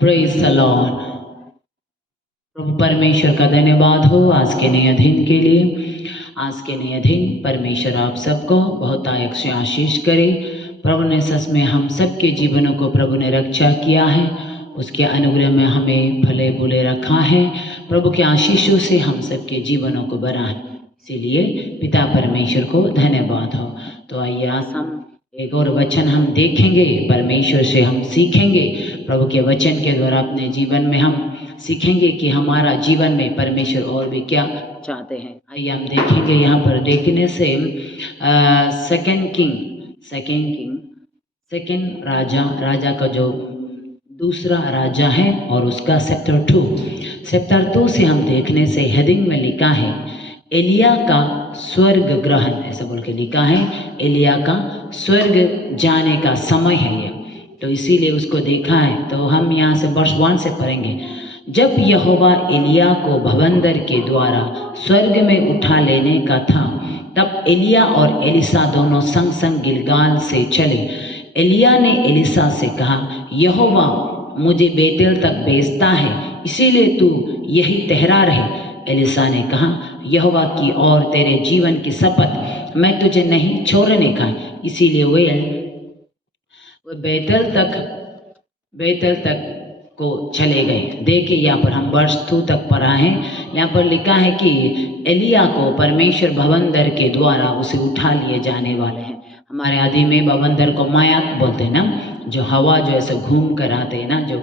Praise the Lord. प्रभु परमेश्वर का धन्यवाद हो आज के नए दिन के लिए। आज के नए दिन परमेश्वर आप सबको बहुत आयक से आशीष करे। प्रभु ने सच में हम सबके जीवनों को प्रभु ने रक्षा किया है, उसके अनुग्रह में हमें भले बुले रखा है। प्रभु के आशीषों से हम सबके जीवनों को बनाए, इसीलिए पिता परमेश्वर को धन्यवाद हो। तो आइए आज हम एक और वचन हम देखेंगे, परमेश्वर से हम सीखेंगे। प्रभु के वचन के द्वारा अपने जीवन में हम सीखेंगे कि हमारा जीवन में परमेश्वर और भी क्या चाहते हैं। आइए हम देखेंगे यहाँ पर देखने से सेकंड राजा का जो दूसरा राजा है और उसका चैप्टर 2 से हम देखने से हेडिंग में लिखा है एलिया का स्वर्ग ग्रहण, ऐसा बोल के लिखा है एलिया का स्वर्ग जाने का समय है ये। तो इसीलिए उसको देखा है। तो हम यहाँ से वर्ष 1 से पढ़ेंगे। जब यहोवा एलिया को भवंदर के द्वारा स्वर्ग में उठा लेने का था, तब एलिया और एलिसा दोनों संग संग गिलगाल से चले। एलिया ने एलिसा से कहा, यहोवा मुझे बेतेल तक भेजता है, इसीलिए तू यही ठहरा रहे। एलिसा ने कहा, यहोवा की और तेरे जीवन की शपथ, मैं तुझे नहीं छोड़ने का। इसीलिए वे बेतेल तक को चले गए। देखिए यहाँ पर हम वर्ष 2 तक पढ़ा है। यहाँ पर लिखा है कि एलिया को परमेश्वर भवंदर के द्वारा उसे उठा लिए जाने वाले हैं। हमारे आदि में भवंदर को मायाक बोलते हैं ना, जो हवा जो ऐसे घूम कर आते हैं ना, जो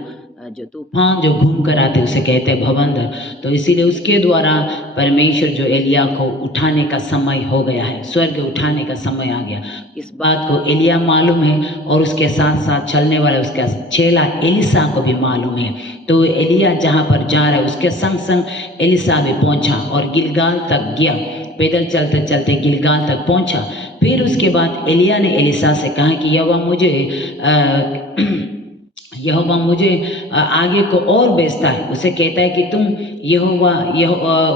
तूफान जो घूम कर आते उसे कहते हैं भवंदर। तो इसीलिए उसके द्वारा परमेश्वर जो एलिया को उठाने का समय हो गया है, स्वर्ग उठाने का समय आ गया। इस बात को एलिया मालूम है और उसके साथ साथ चलने वाला उसका चेला एलिसा को भी मालूम है। तो एलिया जहाँ पर जा रहा है उसके संग संग एलिसा भी पहुँचा और गिलगाल तक गया। पैदल चलते चलते गिलगाल तक पहुँचा। फिर उसके बाद एलिया ने एलिसा से कहा कि यहोवा मुझे आगे को और भेजता है। उसे कहता है कि तुम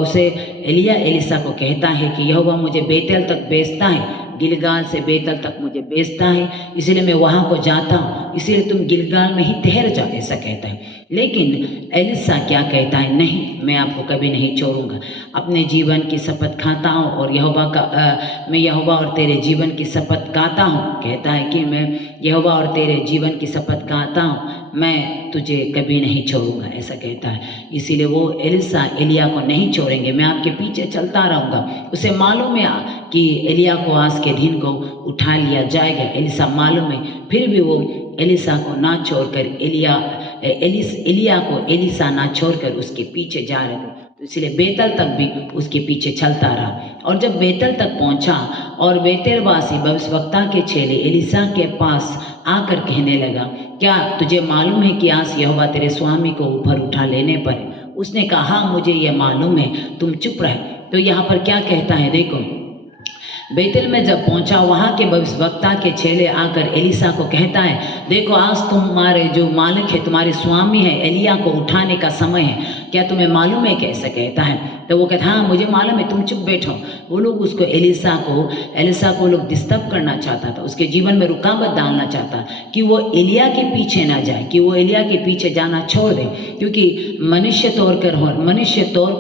उसे एलिया एलिसा को कहता है कि यहोवा मुझे बेतेल तक भेजता है, गिलगाल से बेतेल तक मुझे भेजता है, इसलिए मैं वहाँ को जाता हूँ, इसलिए तुम गिलगाल में ही ठहर जाओ, ऐसा कहता है। लेकिन एलिसा क्या कहता है, नहीं, मैं आपको कभी नहीं छोड़ूंगा। अपने जीवन की शपथ खाता हूँ और मैं यहोवा और तेरे जीवन की शपथ खाता हूँ। कहता है कि मैं यहोवा और तेरे जीवन की शपथ खाता हूँ, मैं तुझे कभी नहीं छोड़ूंगा, ऐसा कहता है। इसीलिए वो एलिसा एलिया को नहीं छोड़ेंगे, मैं आपके पीछे चलता रहूँगा। उसे मालूम है कि एलिया को आज के दिन को उठा लिया जाएगा, एलिसा मालूम है। फिर भी वो एलिसा को ना छोड़कर एलिया को एलिसा ना छोड़कर उसके पीछे जा रहे थे। तो इसलिए बेतल तक भी उसके पीछे चलता रहा। और जब बेतल तक पहुंचा और बेतेलवासी भविष्यवक्ता के चेले एलिसा के पास आकर कहने लगा, क्या तुझे मालूम है कि आज यहोवा तेरे स्वामी को ऊपर उठा लेने पर है? उसने कहा, हाँ मुझे यह मालूम है, तुम चुप रहे। तो यहाँ पर क्या कहता है, देखो, बेतेल में जब पहुंचा, वहाँ के भविष्यवक्ता के चेले आकर एलिसा को कहता है, देखो आज तुम्हारे जो मालिक है, तुम्हारे स्वामी है, एलिया को उठाने का समय है, क्या तुम्हें मालूम है? कैसे कहता है? तो वो कहता, हाँ मुझे मालूम है, तुम चुप बैठो। वो लोग उसको एलिसा को लोग डिस्टर्ब करना चाहता था, उसके जीवन में रुकावट डालना चाहता कि वो एलिया के पीछे ना जाए, कि वो एलिया के पीछे जाना छोड़ दे। क्योंकि मनुष्य तौर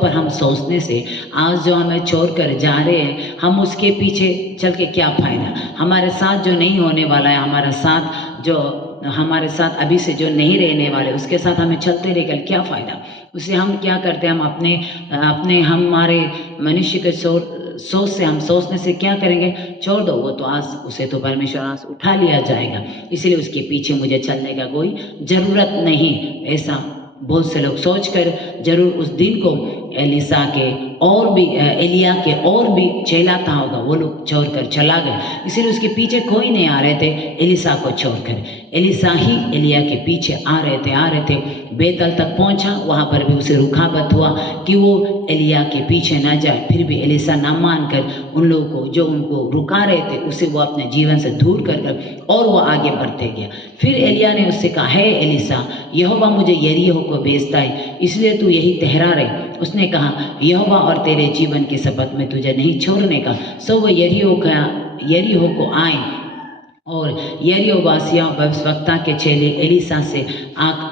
पर हम सोचने से आज जो हमें छोड़ कर जा रहे हैं, हम उसके पीछे चल के क्या फायदा। हमारे साथ जो नहीं होने वाला है, हमारे साथ अभी से जो नहीं रहने वाले, उसके साथ हमें चलते रहकर क्या फ़ायदा। उसे हम क्या करते हैं, हम हमारे मनुष्य के सोच से हम सोचने से क्या करेंगे, छोड़ दो, वो तो आज उसे तो परमेश्वर आज उठा लिया जाएगा, इसलिए उसके पीछे मुझे चलने का कोई ज़रूरत नहीं, ऐसा बहुत से लोग सोचकर जरूर उस दिन को एलिया के और भी चेला था होगा, वो लोग छोड़कर चला गया। इसलिए उसके पीछे कोई नहीं आ रहे थे एलिसा को छोड़कर, एलिसा ही एलिया के पीछे आ रहे थे। बेतल तक पहुंचा, वहाँ पर भी उसे रुकावट हुआ कि वो एलिया के पीछे ना जाए। फिर भी एलिसा ना मानकर उन लोगों को जो उनको रुका रहे थे उसे वो अपने जीवन से दूर कर और वो आगे बढ़ते गया। फिर एलिया ने उससे कहा, है एलिसा, यहोवा मुझे यरीहो को भेजता है, इसलिए तू यही ठहरा रहे। उसने कहा, यहोवा और तेरे जीवन की शपथ में तुझे नहीं छोड़ने का। सो वो यरीहो को आए और यरीहो वासियों भविष्यवक्ता के चेले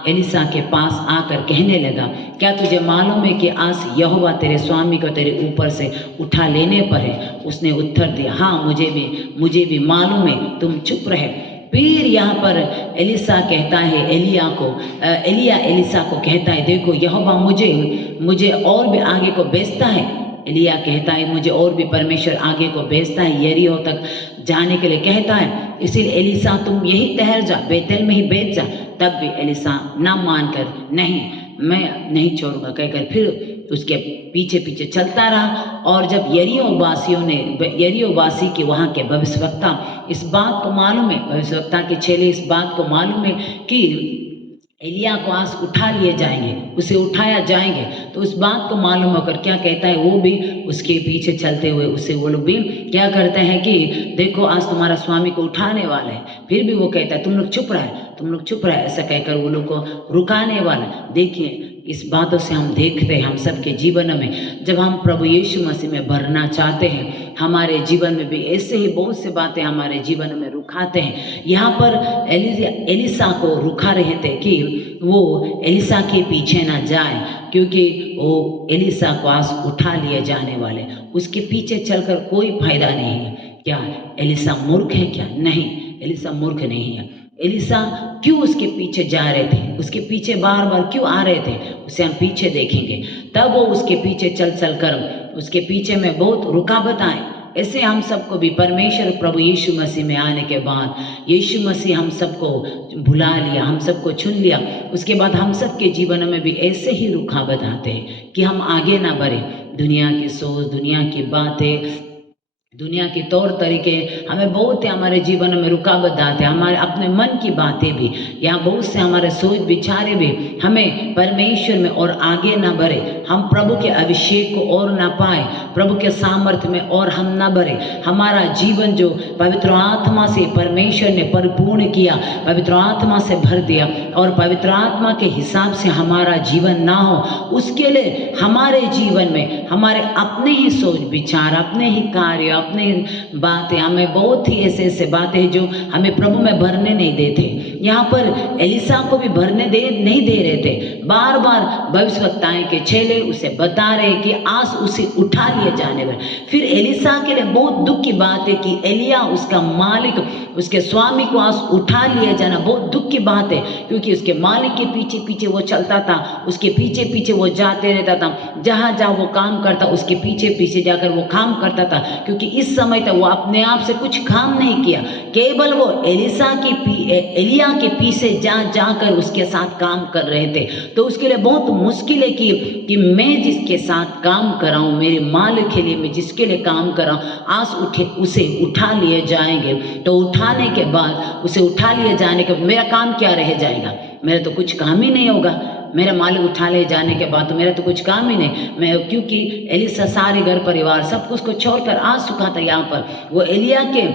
एलिसा के पास आकर कहने लगा, क्या तुझे मालूम है कि आज यहोवा तेरे स्वामी को तेरे ऊपर से उठा लेने पर है? उसने उत्तर दिया, हाँ मुझे भी मालूम है, तुम चुप रहे। फिर यहाँ पर एलिसा कहता है एलिया एलिसा को कहता है, देखो यहोवा मुझे और भी आगे को भेजता है। एलिया कहता है, मुझे और भी परमेश्वर आगे को भेजता है, यरीहो तक जाने के लिए कहता है। इसीलिए एलिसा तुम यही ठहर जा, बेतेल में ही बैठ जा। तब भी एलिसा ना मानकर, नहीं मैं नहीं छोड़ूंगा कहकर फिर उसके पीछे पीछे चलता रहा। और जब यरीहो वासी के वहाँ के भविष्यवक्ता इस बात को मालूम है, भविष्यवक्ता के चेले इस बात को मालूम है कि एलिया को आज उठा लिए जाएंगे, उसे उठाया जाएंगे, तो उस बात को मालूम होकर क्या कहता है, वो भी उसके पीछे चलते हुए उसे वो लोग भी क्या करते हैं कि देखो आज तुम्हारा स्वामी को उठाने वाला है। फिर भी वो कहता है तुम लोग चुप रहे, ऐसा कहकर वो लोग को रुकाने वाला। देखिए इस बातों से हम देखते हैं हम सबके जीवन में जब हम प्रभु यीशु मसीह में भरना चाहते हैं, हमारे जीवन में भी ऐसे ही बहुत से बातें हमारे जीवन में रुकाते हैं। यहाँ पर एलिसा को रुका रहे थे कि वो एलिसा के पीछे ना जाए, क्योंकि वो एलिसा को आज उठा लिए जाने वाले, उसके पीछे चलकर कोई फायदा नहीं है। क्या एलिसा मूर्ख है क्या? नहीं, एलिसा मूर्ख नहीं है। एलिसा क्यों उसके पीछे जा रहे थे, उसके पीछे बार बार क्यों आ रहे थे, उसे हम पीछे देखेंगे। तब वो उसके पीछे चल कर उसके पीछे में बहुत रुकावट आए। ऐसे हम सबको भी परमेश्वर प्रभु यीशु मसीह में आने के बाद यीशु मसीह हम सबको भुला लिया, हम सबको चुन लिया। उसके बाद हम सबके जीवन में भी ऐसे ही रुकावट आते हैं कि हम आगे ना बढ़े। दुनिया की सोच, दुनिया की बातें, दुनिया के तौर तरीके हमें बहुत हमारे जीवन में रुकावट डालते हैं। हमारे अपने मन की बातें भी, यहाँ बहुत से हमारे सोच विचारे भी हमें परमेश्वर में और आगे ना बढ़े, हम प्रभु के अभिषेक को और ना पाए, प्रभु के सामर्थ्य में और हम ना बढ़े। हमारा जीवन जो पवित्र आत्मा से परमेश्वर ने परिपूर्ण किया, पवित्र आत्मा से भर दिया और पवित्र आत्मा के हिसाब से हमारा जीवन ना हो, उसके लिए हमारे जीवन में हमारे अपने ही सोच विचार, अपने ही कार्य, अपने बातें, हमें बहुत ही ऐसे बातें जो हमें प्रभु में भरने नहीं देते। यहाँ पर एलिसा को भी भरने नहीं दे रहे थे। बार बार भविष्यवक्ताएं के चेले उसे बता रहे कि आज उसे उठा लिए जाने वाले। फिर एलिसा के लिए बहुत दुख की बात है कि एलिया उसका मालिक, उसके स्वामी को आज उठा लिया जाना बहुत दुख की बात है, क्योंकि उसके मालिक के पीछे पीछे वो चलता था, उसके पीछे पीछे वो जाते रहता था, जहाँ जहाँ वो काम करता उसके पीछे पीछे जाकर वो काम करता था। क्योंकि इस समय तक वो अपने आप से कुछ काम नहीं किया, केवल वो एलिया के पीछे जाकर उसके साथ काम कर रहे थे। तो उसके लिए बहुत मुश्किल है कि मैं जिसके साथ काम कर रहा हूँ, मेरे मालिक के लिए मैं जिसके लिए काम कर रहा हूँ, आज उसे उठा लिए जाएंगे। तो उठाने के बाद, उसे उठा लिए जाने के बाद मेरा काम क्या रह जाएगा? मेरा तो कुछ काम ही नहीं होगा। मेरा मालिक उठा ले जाने के बाद तो मेरा तो कुछ काम ही नहीं। मैं क्योंकि एलिसा सारे घर परिवार सब कुछ को छोड़कर आ चुका था। यहाँ पर वो एलिया के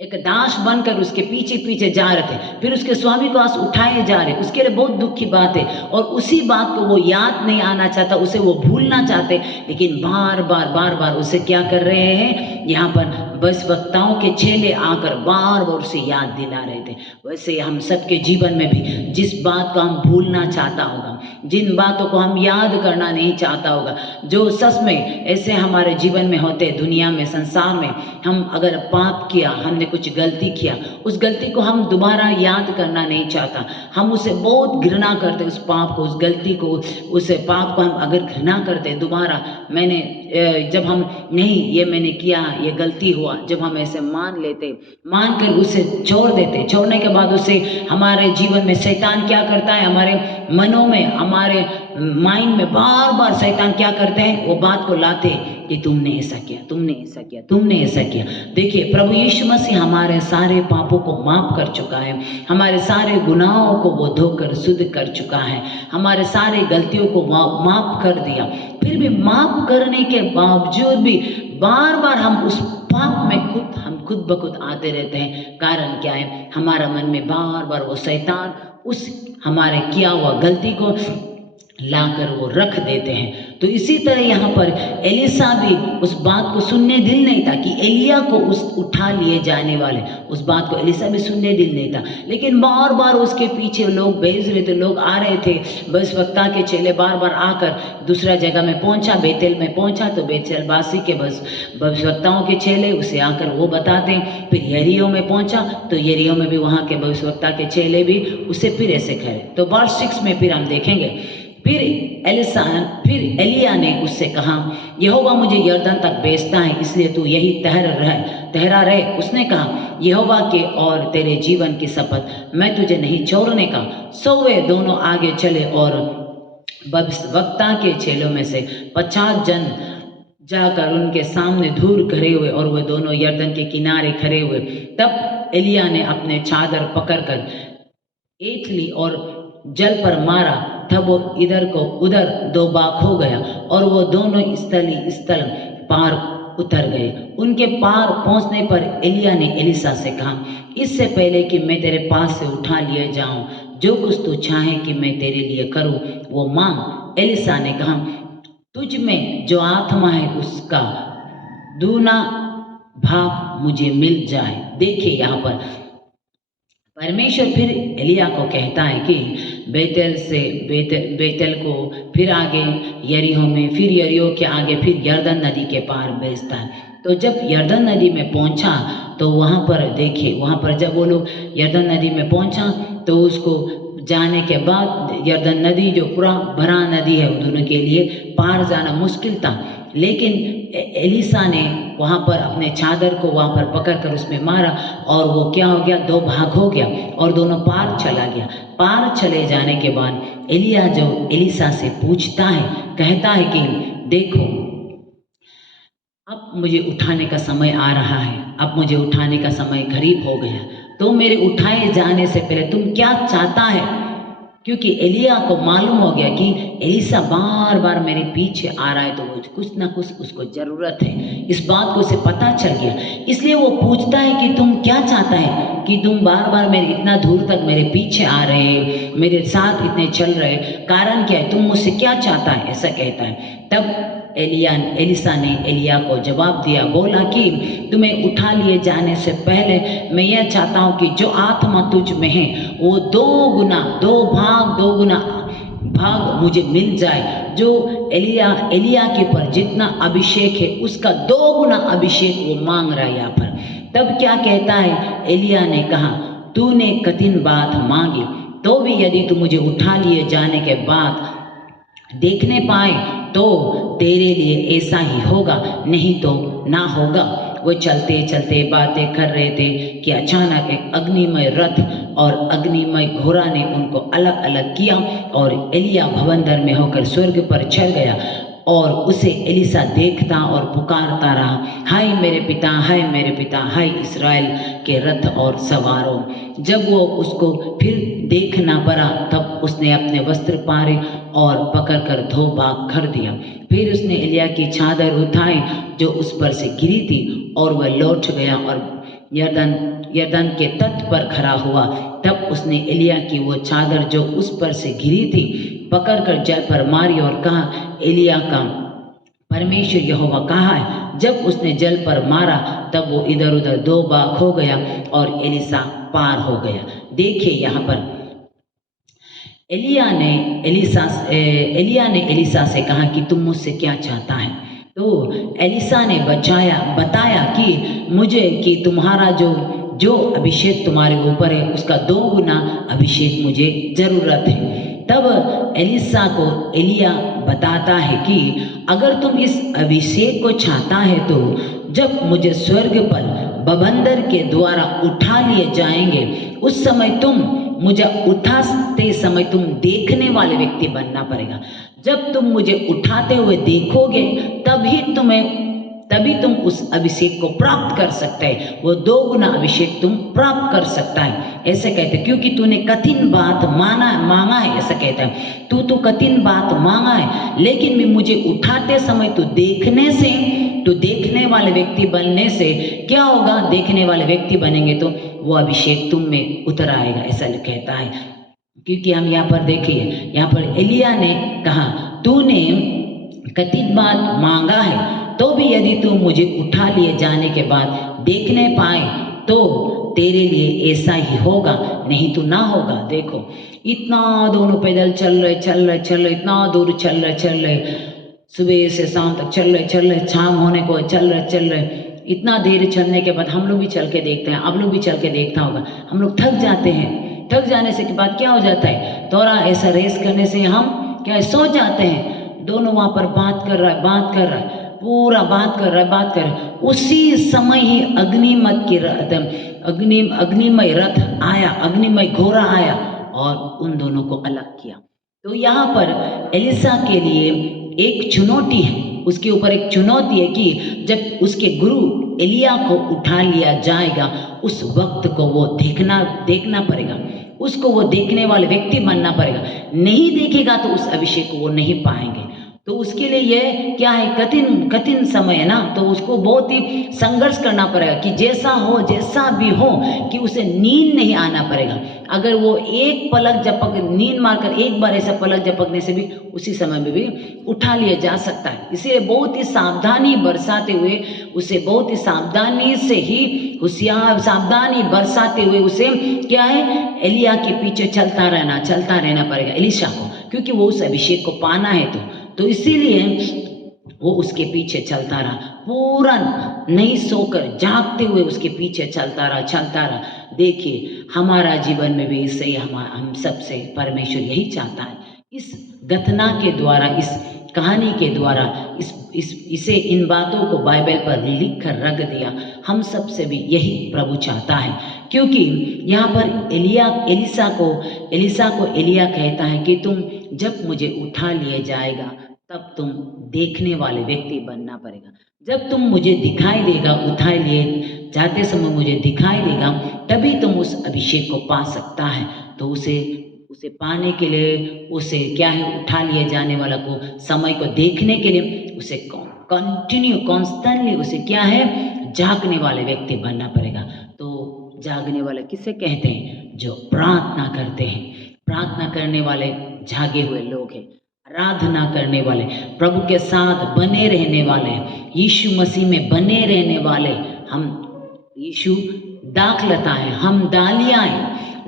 एक दास बनकर उसके पीछे पीछे जा रहे थे, फिर उसके स्वामी को आज उठाए जा रहे। उसके लिए बहुत दुख की बात है और उसी बात को वो याद नहीं आना चाहता, उसे वो भूलना चाहते, लेकिन बार बार उसे क्या कर रहे हैं, यहाँ पर भविष्यवक्ताओं के चेले आकर बार बार उसे याद दिला रहे थे। वैसे हम सबके जीवन में भी जिस बात को हम भूलना चाहता होगा, जिन बातों को हम याद करना नहीं चाहता होगा, जो सच में ऐसे हमारे जीवन में होते, दुनिया में, संसार में, हम अगर पाप किया, हमने कुछ गलती किया, उस गलती को हम दोबारा याद करना नहीं चाहता, हम उसे बहुत घृणा करते, उस पाप को, उस गलती को, उस पाप को हम अगर घृणा करते दोबारा, जब हम नहीं ये मैंने किया, ये गलती हुआ, जब हम ऐसे मान कर उसे छोड़ देते, छोड़ने के बाद उसे हमारे जीवन में शैतान क्या करता है, हमारे मनों में, हमारे माइंड में बार बार शैतान क्या करते हैं, वो बात को लाते कि तुमने ऐसा किया, तुमने ऐसा किया, तुमने ऐसा किया। देखिए प्रभु यीशु मसीह हमारे सारे पापों को माफ कर चुका है, हमारे सारे गुनाहों को वो धोकर शुद्ध कर चुका है, हमारे सारे गलतियों को माफ कर दिया। फिर भी माफ करने के बावजूद भी बार बार हम उस पाप में खुद ब खुद आते रहते हैं। कारण क्या है, हमारा मन में बार बार वो शैतान उस हमारे किया हुआ गलती को लाकर वो रख देते हैं। तो इसी तरह यहाँ पर एलिसा भी उस बात को सुनने दिल नहीं था कि एलिया को उस उठा लिए जाने वाले, उस बात को एलिसा भी सुनने दिल नहीं था। लेकिन बार बार उसके पीछे लोग भेज रहे थे, लोग आ रहे थे। भविष्यवक्ता के चेले बार बार आकर दूसरा जगह में पहुंचा, बेतेल में पहुंचा तो बेतेल वासी के भविष्यवक्ताओं के चेले उसे आकर वो बताते। फिर यरीहो में पहुंचा तो यरीहो में भी वहाँ के भविष्यवक्ता के चेले भी उसे फिर ऐसे कहे। तो वर्ष 6 में फिर हम देखेंगे, फिर एलिया ने उससे कहा, यहोवा मुझे यरदन तक भेजता है, इसलिए तू यही ठहरा रहे। उसने कहा, यहोवा के और तेरे जीवन की शपथ, मैं तुझे नहीं छोड़ने का। सो वे दोनों आगे चले और भविष्यवक्ता के चेलों में से 50 जन जाकर उनके सामने धूल खड़े हुए और वे दोनों यरदन के किनारे खड़े हुए। तब एलिया ने अपने चादर पकड़कर ऐंठ ली और जल पर मारा, तब वो इधर को उधर 2 बाग हो गया और वो दोनों स्थल पार उतर गए। उनके पार पहुंचने पर एलिया ने एलिसा से कहा, इससे पहले कि मैं तेरे पास से उठा लिए जाऊं, जो कुछ तू चाहे कि मैं तेरे लिए करूं वो मांग। एलिसा ने कहा, तुझ में जो आत्मा है उसका दूना भाग मुझे मिल जाए। देखिए यहाँ पर परमेश्वर फिर एलिया को कहता है कि बेतेल को फिर आगे यरीहो में, फिर यरीहो के आगे फिर यरदन नदी के पार भेजता है। तो जब यरदन नदी में पहुंचा तो वहाँ पर देखिए, वहाँ पर जब वो लोग यरदन नदी में पहुंचा तो उसको जाने के बाद यरदन नदी जो पूरा भरा नदी है, दोनों के लिए पार जाना मुश्किल था। लेकिन एलिसा ने वहाँ पर अपने चादर को वहाँ पर पकड़कर उसमें मारा और वो क्या हो गया, 2 भाग हो गया और दोनों पार चला गया। पार चले जाने के बाद एलिया जो एलिसा से पूछता है, कहता है कि देखो अब मुझे उठाने का समय आ रहा है, अब मुझे उठाने का समय करीब हो गया, तो मेरे उठाए जाने से पहले तुम क्या चाहता है? क्योंकि एलिया को मालूम हो गया कि एलिसा बार बार मेरे पीछे आ रहा है, तो कुछ ना कुछ उसको ज़रूरत है, इस बात को उसे पता चल गया। इसलिए वो पूछता है कि तुम क्या चाहता है कि तुम बार बार मेरे इतना दूर तक मेरे पीछे आ रहे, मेरे साथ इतने चल रहे, कारण क्या है, तुम मुझसे क्या चाहता है, ऐसा कहता है। तब एलिसा ने एलिया को जवाब दिया, बोला कि तुम्हें उठा लिए जाने से पहले मैं यह चाहता हूँ कि जो आत्मा तुझ में है वो 2 गुना भाग मुझे मिल जाए। जो एलिया के पर जितना अभिषेक है उसका 2 गुना अभिषेक वो मांग रहा है यहाँ पर। तब क्या कहता है, एलिया ने कहा, तूने कठिन बात मांगी, तो भी यदि तू मुझे उठा लिए जाने के बाद देखने पाए तो तेरे लिए ऐसा ही होगा, नहीं तो ना होगा। वो चलते चलते बातें कर रहे थे कि अचानक एक अग्निमय रथ और अग्निमय घोड़ा ने उनको अलग अलग किया और एलिया भवंदर में होकर स्वर्ग पर चढ़ गया और उसे एलिसा देखता और पुकारता रहा, हाय मेरे पिता, हाय मेरे पिता, हाय इस्राएल के रथ और सवारों। जब वो उसको फिर देखना पड़ा तब उसने अपने वस्त्र पारे और पकड़कर 2 भाग कर दिया। फिर उसने एलिया की चादर उठाई जो उस पर से गिरी थी और वह लौट गया और यरदन के तट पर खड़ा हुआ। तब उसने एलिया की वो चादर जो उस पर से गिरी थी पकड़कर जल पर मारी और कहा, एलिया का परमेश्वर यहोवा कहाँ है? जब उसने जल पर मारा तब वो इधर उधर 2 भाग हो गया और एलिसा पार हो गया। देखिए यहाँ पर एलिया ने एलिसा से कहा कि तुम मुझसे क्या चाहता है? तो एलिसा ने बताया कि मुझे कि तुम्हारा जो अभिषेक तुम्हारे ऊपर है उसका 2 गुना अभिषेक मुझे ज़रूरत है। तब एलिसा को एलिया बताता है कि अगर तुम इस अभिषेक को चाहता है तो जब मुझे स्वर्ग पर बवंडर के द्वारा उठा लिए जाएंगे उस समय तुम मुझे उठाते समय तुम देखने वाले व्यक्ति बनना पड़ेगा। जब तुम मुझे उठाते हुए देखोगे तभी तुम उस अभिषेक को प्राप्त कर सकते हैं, वो 2 गुना अभिषेक तुम प्राप्त कर सकता है, ऐसे कहते हैं। क्योंकि तूने कठिन बात मांगा है, ऐसा कहता है। तू कठिन बात मांगा है, लेकिन मैं मुझे उठाते समय तू देखने वाले व्यक्ति बनने से क्या होगा? देखने वाले व्यक्ति बनेंगे तो वो अभिषेक तुम में उतर आएगा, ऐसा कहता है। क्योंकि हम यहाँ पर देखिए, यहाँ पर एलिया ने कहा, तूने कथित बात मांगा है, तो भी यदि तू मुझे उठा लिए जाने के बाद देखने पाए तो तेरे लिए ऐसा ही होगा, नहीं तो ना होगा। देखो इतना दोनों पैदल चल रहे, इतना दूर चल रहे, सुबह से शाम तक चल रहे, शाम होने को चल रहे, इतना देर चलने के बाद हम लोग भी चल के देखते हैं, आप लोग भी चल के देखता होगा, हम लोग थक जाते हैं। थक जाने से के बाद क्या हो जाता है, थोड़ा ऐसा रेस करने से हम क्या सो जाते हैं। दोनों वहाँ पर बात कर रहा है, पूरा बात कर रहा है। उसी समय ही अग्निमय रथ आया, अग्निमय घोड़ा आया और उन दोनों को अलग किया। तो यहाँ पर एलिसा के लिए एक चुनौती है, उसके ऊपर एक चुनौती है कि जब उसके गुरु एलिया को उठा लिया जाएगा, उस वक्त को वो देखना पड़ेगा, उसको वो देखने वाले व्यक्ति बनना पड़ेगा। नहीं देखेगा तो उस अभिषेक को वो नहीं पाएंगे। तो उसके लिए ये क्या है, कठिन समय है ना, तो उसको बहुत ही संघर्ष करना पड़ेगा कि जैसा भी हो कि उसे नींद नहीं आना पड़ेगा। अगर वो एक पलक झपक नींद मारकर एक बार ऐसा पलक झपकने से भी उसी समय में भी उठा लिया जा सकता है। इसीलिए बहुत ही सावधानी बरसाते हुए उसे, बहुत ही सावधानी से ही सावधानी बरसाते हुए उसे क्या है, एलिया के पीछे चलता रहना पड़ेगा एलिशा को, क्योंकि वो उस अभिषेक को पाना है। तो इसीलिए वो उसके पीछे चलता रहा, पूरा नहीं सोकर जागते हुए उसके पीछे चलता रहा। देखिए हमारा जीवन में भी इससे हम सबसे परमेश्वर यही चाहता है। इस घटना के द्वारा, इस कहानी के द्वारा इसे इन बातों को बाइबल पर लिख कर रख दिया। हम सब से भी यही प्रभु चाहता है, क्योंकि यहाँ पर एलिसा को एलिया कहता है कि तुम जब मुझे उठा लिए जाएगा तब तुम देखने वाले व्यक्ति बनना पड़ेगा। जब तुम मुझे दिखाई देगा, उठा लिए जाते समय मुझे दिखाई देगा, तभी तुम उस अभिषेक को पा सकता है। तो उसे पाने के लिए, उसे क्या है, उठा लिए जाने वाला को, समय को देखने के लिए उसे कॉन्स्टेंटली उसे क्या है, जागने वाले व्यक्ति बनना पड़ेगा। तो जागने वाले किसे कहते हैं, जो प्रार्थना करते हैं। प्रार्थना करने वाले जागे हुए लोग हैं, आराधना करने वाले, प्रभु के साथ बने रहने वाले, यीशु मसीह में बने रहने वाले। हम यीशु दाखलता है, हम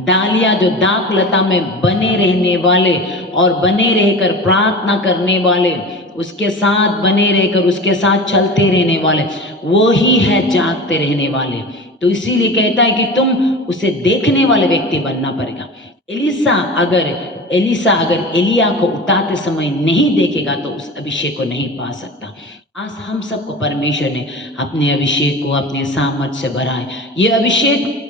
डालियाँ जो दाखलता में बने रहने वाले और बने रहकर प्रार्थना करने वाले, उसके साथ बने रहकर उसके साथ चलते रहने वाले, वो ही है जागते रहने वाले। तो इसीलिए कहता है कि तुम उसे देखने वाले व्यक्ति बनना पड़ेगा। एलिसा अगर एलिया को उतारते समय नहीं देखेगा तो उस अभिषेक को नहीं पा सकता। आज हम सबको परमेश्वर ने अपने अभिषेक को अपने सामर्थ से भरा है। ये अभिषेक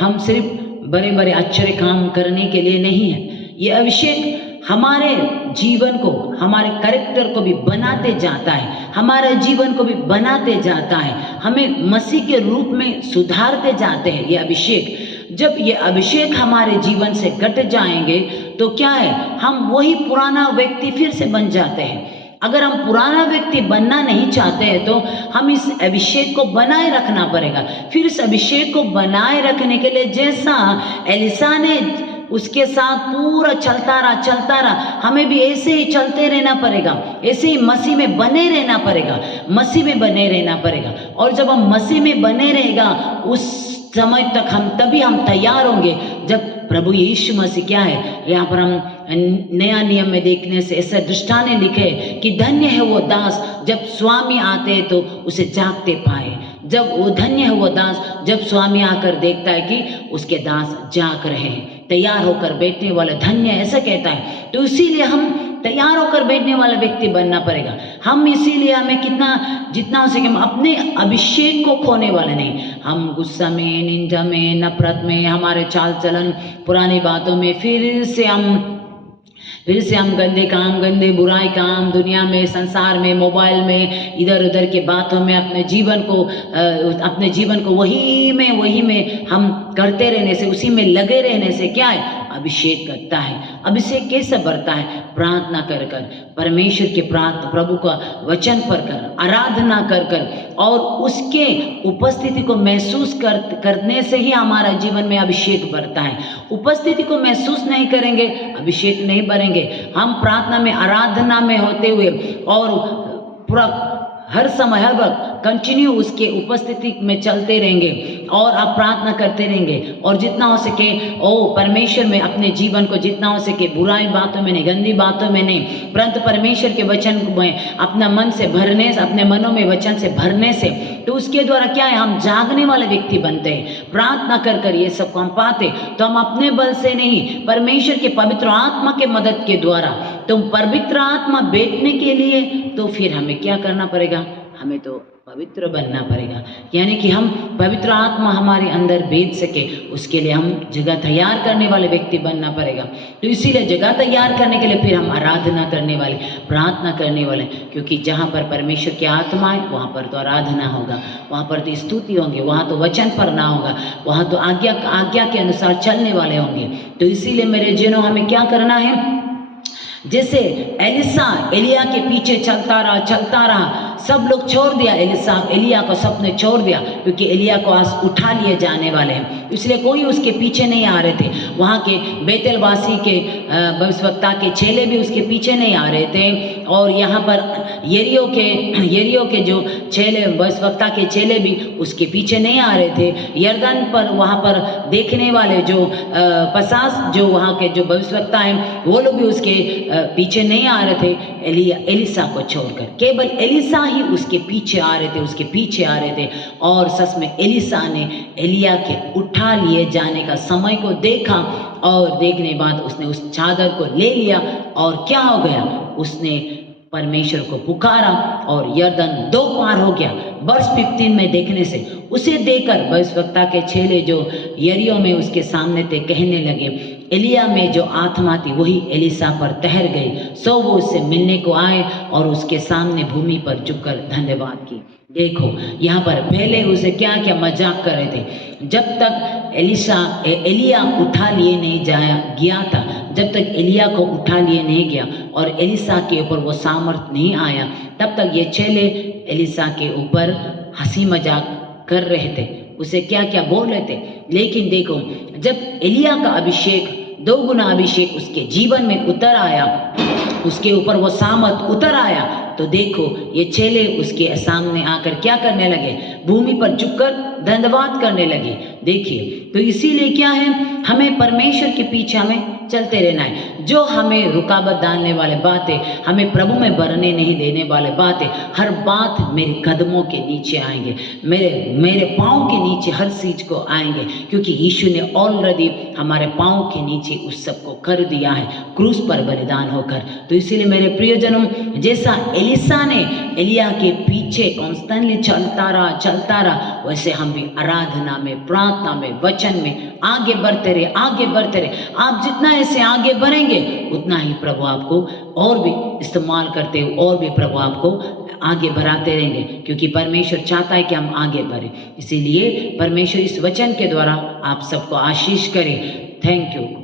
हम सिर्फ बड़े बड़े आश्चर्य काम करने के लिए नहीं है। ये अभिषेक हमारे जीवन को, हमारे कैरेक्टर को भी बनाते जाता है, हमारे जीवन को भी बनाते जाता है, हमें मसीह के रूप में सुधारते जाते हैं ये अभिषेक। जब ये अभिषेक हमारे जीवन से घट जाएंगे तो क्या है, हम वही पुराना व्यक्ति फिर से बन जाते हैं। अगर हम पुराना व्यक्ति बनना नहीं चाहते हैं तो हम इस अभिषेक को बनाए रखना पड़ेगा। फिर इस अभिषेक को बनाए रखने के लिए जैसा एलिसा ने उसके साथ पूरा चलता रहा, हमें भी ऐसे ही चलते रहना पड़ेगा, ऐसे ही मसीह में बने रहना पड़ेगा। और जब हम मसीह में बने रहेगा उस समय तक तभी हम तैयार होंगे जब प्रभु यीशु मसीह क्या है, यहाँ पर हम नया नियम में देखने से ऐसा दृष्टांत लिखे कि धन्य है वो दास जब स्वामी आते हैं तो उसे जागते पाए। जब वो धन्य है वो दास जब स्वामी आकर देखता है कि उसके दास जाग रहे हैं, तैयार होकर बैठने वाला धन्य, ऐसा कहता है। तो इसीलिए हम तैयार होकर बैठने वाला व्यक्ति बनना पड़ेगा। हम इसीलिए हमें जितना हो सके हम अपने अभिषेक को खोने वाले नहीं। हम गुस्सा में, निंदा में, नफरत में, हमारे चाल चलन, पुरानी बातों में फिर से हम गंदे काम, गंदे बुराई काम, दुनिया में, संसार में, मोबाइल में, इधर उधर के बातों में अपने जीवन को वही में हम करते रहने से, उसी में लगे रहने से क्या है, अभिषेक करता है। अभिषेक कैसे बढ़ता है? प्रार्थना कर कर, परमेश्वर के प्रभु का वचन पढ़कर, आराधना कर कर और उसके उपस्थिति को महसूस करने से ही हमारा जीवन में अभिषेक बढ़ता है। उपस्थिति को महसूस नहीं करेंगे, अभिषेक नहीं बढ़ेंगे। हम प्रार्थना में, आराधना में होते हुए और पूरा हर समय, हर वक्त कंटिन्यू उसके उपस्थिति में चलते रहेंगे और आप प्रार्थना करते रहेंगे और जितना हो सके परमेश्वर में अपने जीवन को जितना हो सके बुराई बातों में नहीं, गंदी बातों में नहीं, परंतु परमेश्वर के वचन में अपना मन से भरने, अपने मनों में वचन से भरने से, तो उसके द्वारा क्या है, हम जागने वाले व्यक्ति बनते हैं। प्रार्थना कर कर ये सब हम पाते, तो हम अपने बल से नहीं, परमेश्वर के पवित्र आत्मा के मदद के द्वारा। तो पवित्र आत्मा बैठने के लिए तो फिर हमें क्या करना पड़ेगा? हमें तो पवित्र बनना पड़ेगा, यानी कि हम पवित्र आत्मा हमारे अंदर बैठ सके, उसके लिए हम जगह तैयार करने वाले व्यक्ति बनना पड़ेगा। तो इसीलिए जगह तैयार करने के लिए फिर हम आराधना करने वाले, प्रार्थना करने वाले, क्योंकि जहाँ पर परमेश्वर की आत्मा है वहाँ पर तो आराधना होगा, वहाँ पर तो स्तुति होंगे, वहाँ तो वचन पढ़ना होगा, वहाँ तो आज्ञा के अनुसार चलने वाले होंगे। तो इसीलिए मेरे जनों, हमें क्या करना है? जैसे एलिया के पीछे चलता रहा, सब लोग छोड़ दिया, एलिया को सबने छोड़ दिया, क्योंकि एलिया को आज उठा लिए जाने वाले हैं, इसलिए कोई उसके पीछे नहीं आ रहे थे। वहाँ के बेतेलवासी के भविष्यवक्ता के चेले भी उसके पीछे नहीं आ रहे थे, और यहाँ पर यरीहो के जो चेले, भविष्यवक्ता के चेले भी उसके पीछे नहीं आ रहे थे। यरदन पर वहाँ पर देखने वाले जो 50 जो वहाँ के जो भविष्यवक्ता हैं, वो लोग भी उसके पीछे नहीं आ रहे थे, एलिसा को छोड़कर। केवल एलिसा ही उसके पीछे आ रहे थे। और सच में एलिसा ने एलिया के उठा लिए जाने का समय को देखा, और देखने बाद उसने उस चादर को ले लिया, और क्या हो गया? उसने परमेश्वर को पुकारा और यरदन 2 पार हो गया। वर्ष 15 में देखने से उसे देखकर भविष्यवक्ता के चेले जो यरीहो में उसके सामने थे कहने लगे, एलिया में जो आत्मा थी वही एलिसा पर ठहर गई। सो वो उससे मिलने को आए और उसके सामने भूमि पर झुककर धन्यवाद की। देखो यहाँ पर पहले उसे क्या क्या मजाक कर रहे थे। जब तक एलिया उठा लिए नहीं गया था, जब तक एलिया को उठा लिए नहीं गया और एलिसा के ऊपर वो सामर्थ नहीं आया, तब तक ये चेले एलिसा के ऊपर हंसी मजाक कर रहे थे, उसे क्या क्या बोल रहे थे। लेकिन देखो, जब एलिया का अभिषेक, 2 गुना अभिषेक उसके जीवन में उतर आया, उसके ऊपर वो सामर्थ उतर आया, तो देखो ये चेले उसके सामने आकर क्या करने लगे? भूमि पर झुककर धन्यवाद करने लगे। देखिए, तो इसीलिए क्या है, हमें परमेश्वर के पीछे हमें चलते रहना है। जो हमें रुकावट डालने वाले बातें, हमें प्रभु में बढ़ने नहीं देने वाले बातें, हर बात मेरे कदमों के नीचे आएंगे, मेरे पाँव के नीचे हर चीज को आएंगे, क्योंकि यीशु ने ऑलरेडी हमारे पाँव के नीचे उस सब को कर दिया है क्रूस पर बलिदान होकर। तो इसीलिए मेरे प्रियजनों, जैसा एलिसा ने एलिया के पीछे कॉन्स्टेंटली चलता रहा, वैसे हम भी आराधना में, प्रार्थना में, वचन में आगे बढ़ते रहे। आप जितना ऐसे आगे बढ़ेंगे, उतना ही प्रभु आपको और भी इस्तेमाल करते हुए और भी प्रभु आपको आगे बढ़ाते रहेंगे, क्योंकि परमेश्वर चाहता है कि हम आगे बढ़े। इसीलिए परमेश्वर इस वचन के द्वारा आप सबको आशीष करे। Thank you.